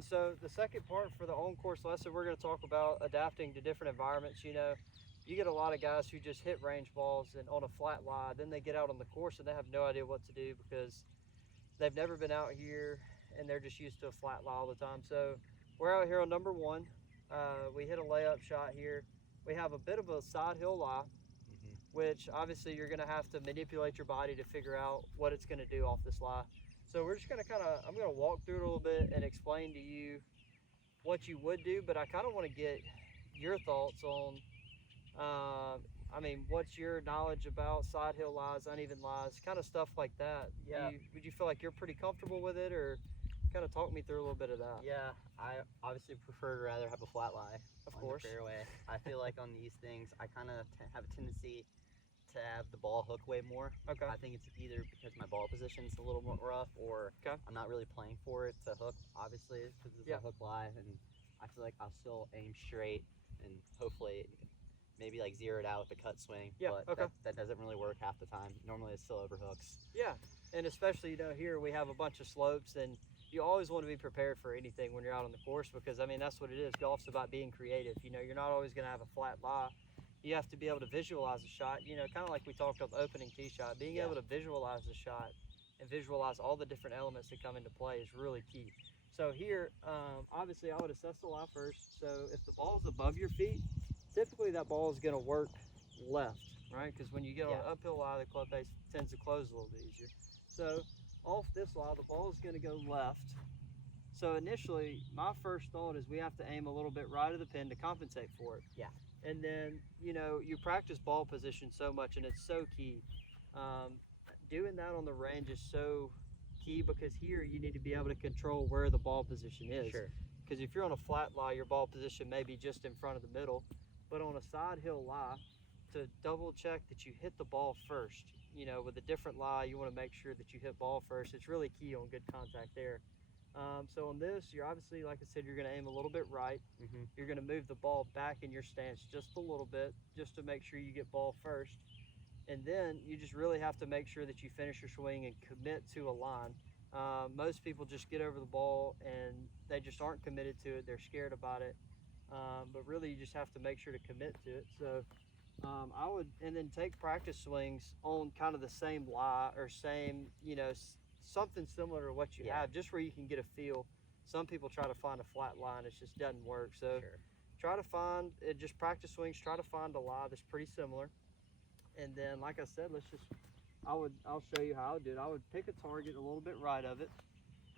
right, so the second part for the on-course lesson, we're going to talk about adapting to different environments. You know, you get a lot of guys who just hit range balls and on a flat lie, then they get out on the course and they have no idea what to do because they've never been out here and they're just used to a flat lie all the time. So we're out here on number one. We hit a layup shot here. We have a bit of a side hill lie, which obviously you're going to have to manipulate your body to figure out what it's going to do off this lie. So we're just going to I'm going to walk through it a little bit and explain to you what you would do, but I kind of want to get your thoughts on, I mean, what's your knowledge about side hill lies, uneven lies, kind of stuff like that? Yeah. Would you feel like you're pretty comfortable with it, or kind of talk me through a little bit of that? Yeah, I obviously prefer to rather have a flat lie Of on course. the fairway. I feel like on these things, I kind of have a tendency to have the ball hook way more. Okay. I think it's either because my ball position's a little more rough, or Okay. I'm not really playing for it to hook, obviously, because it's a hook lie, and I feel like I'll still aim straight and hopefully maybe like zero it out with a cut swing. Yeah, But okay. that doesn't really work half the time. Normally it's still over hooks. Yeah, and especially, you know, here we have a bunch of slopes, and you always want to be prepared for anything when you're out on the course, because I mean, that's what it is. Golf's about being creative. You know, you're not always going to have a flat lie. You have to be able to visualize a shot, you know, kind of like we talked about the opening tee shot. Being able to visualize the shot and visualize all the different elements that come into play is really key. So here, obviously I would assess the lie first. So if the ball is above your feet, typically that ball is going to work left, right? Because when you get on an uphill lie, the club face tends to close a little bit easier. So off this lie, the ball is going to go left. So initially, my first thought is we have to aim a little bit right of the pin to compensate for it. Yeah. And then, you know, you practice ball position so much, and it's so key. Doing that on the range is so key, because here you need to be able to control where the ball position is. Sure. Because if you're on a flat lie, your ball position may be just in front of the middle. But on a side hill lie, to double check that you hit the ball first, you know, with a different lie, you want to make sure that you hit ball first. It's really key on good contact there. So on this, you're obviously, like I said, you're going to aim a little bit right. You're going to move the ball back in your stance just a little bit, just to make sure you get ball first. And then you just really have to make sure that you finish your swing and commit to a line. Most people just get over the ball and they just aren't committed to it. They're scared about it. But really, you just have to make sure to commit to it. So I would, and then take practice swings on kind of the same lie, or same, you know, something similar to what you have, just where you can get a feel. Some people try to find a flat line, it just doesn't work. So try to find, just practice swings, try to find a lie that's pretty similar. And then, like I said, I'll show you how I would do it. I would pick a target a little bit right of it.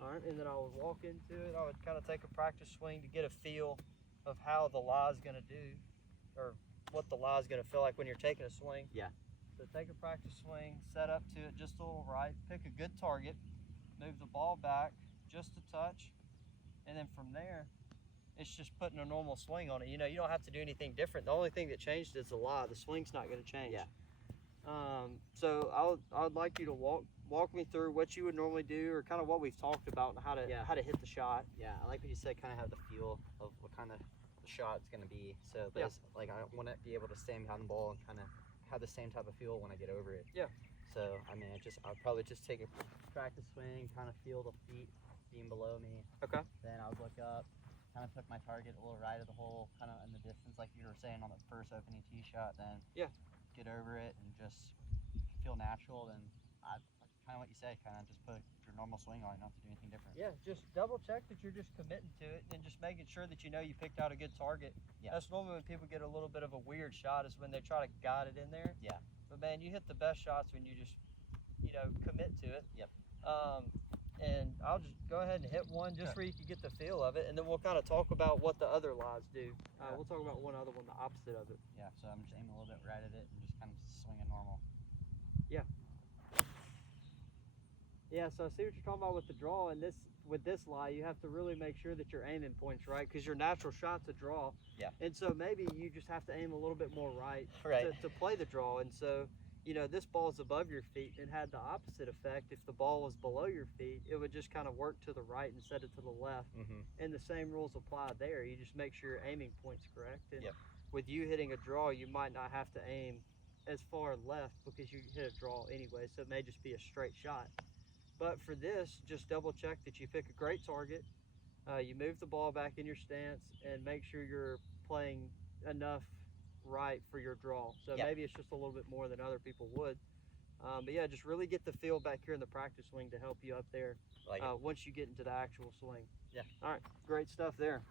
All right, and then I would walk into it. I would kind of take a practice swing to get a feel of how the lie is going to do, or what the lie is going to feel like when you're taking a swing. Yeah. So take a practice swing, set up to it just a little right, pick a good target, move the ball back just a touch, and then from there, it's just putting a normal swing on it. You know, you don't have to do anything different. The only thing that changed is the lie. The swing's not going to change. Yeah. So I would like you to walk me through what you would normally do, or kind of what we've talked about, and how to hit the shot. Yeah, I like what you said, kind of have the feel of what kind of the shot's going to be. So like I want to be able to stand behind the ball and kind of have the same type of feel when I get over it. Yeah. So I mean, I'll probably just take a practice swing, kind of feel the feet being below me. Okay. Then I would look up, kind of put my target a little right of the hole, kind of in the distance, like you were saying on the first opening tee shot. Then get over it and just feel natural. Then kind of what you said, kind of just put your normal swing on. You don't have to do anything different. Yeah, just double check that you're just committing to it, and just making sure that you know you picked out a good target. Yeah. That's normally when people get a little bit of a weird shot, is when they try to guide it in there. Yeah. But man, you hit the best shots when you just, you know, commit to it. Yep. And I'll just go ahead and hit one just where you can get the feel of it, and then we'll kind of talk about what the other lies do. We'll talk about one other one, the opposite of it. Yeah, so I'm just aiming a little bit right at it and just kind of swinging normal. Yeah. Yeah, so I see what you're talking about with the draw, and with this lie, you have to really make sure that your aiming point's right, because your natural shot's a draw. Yeah. And so maybe you just have to aim a little bit more right, Right. to play the draw. And so, you know, this ball's above your feet. It had the opposite effect. If the ball was below your feet, it would just kind of work to the right and set it to the left. And the same rules apply there. You just make sure your aiming point's correct. And with you hitting a draw, you might not have to aim as far left, because you hit a draw anyway, so it may just be a straight shot. But for this, just double check that you pick a great target, You move the ball back in your stance and make sure you're playing enough right for your draw. So Yep. maybe it's just a little bit more than other people would. But yeah, just really get the feel back here in the practice swing to help you up there Like it. once you get into the actual swing. Yeah. All right, great stuff there.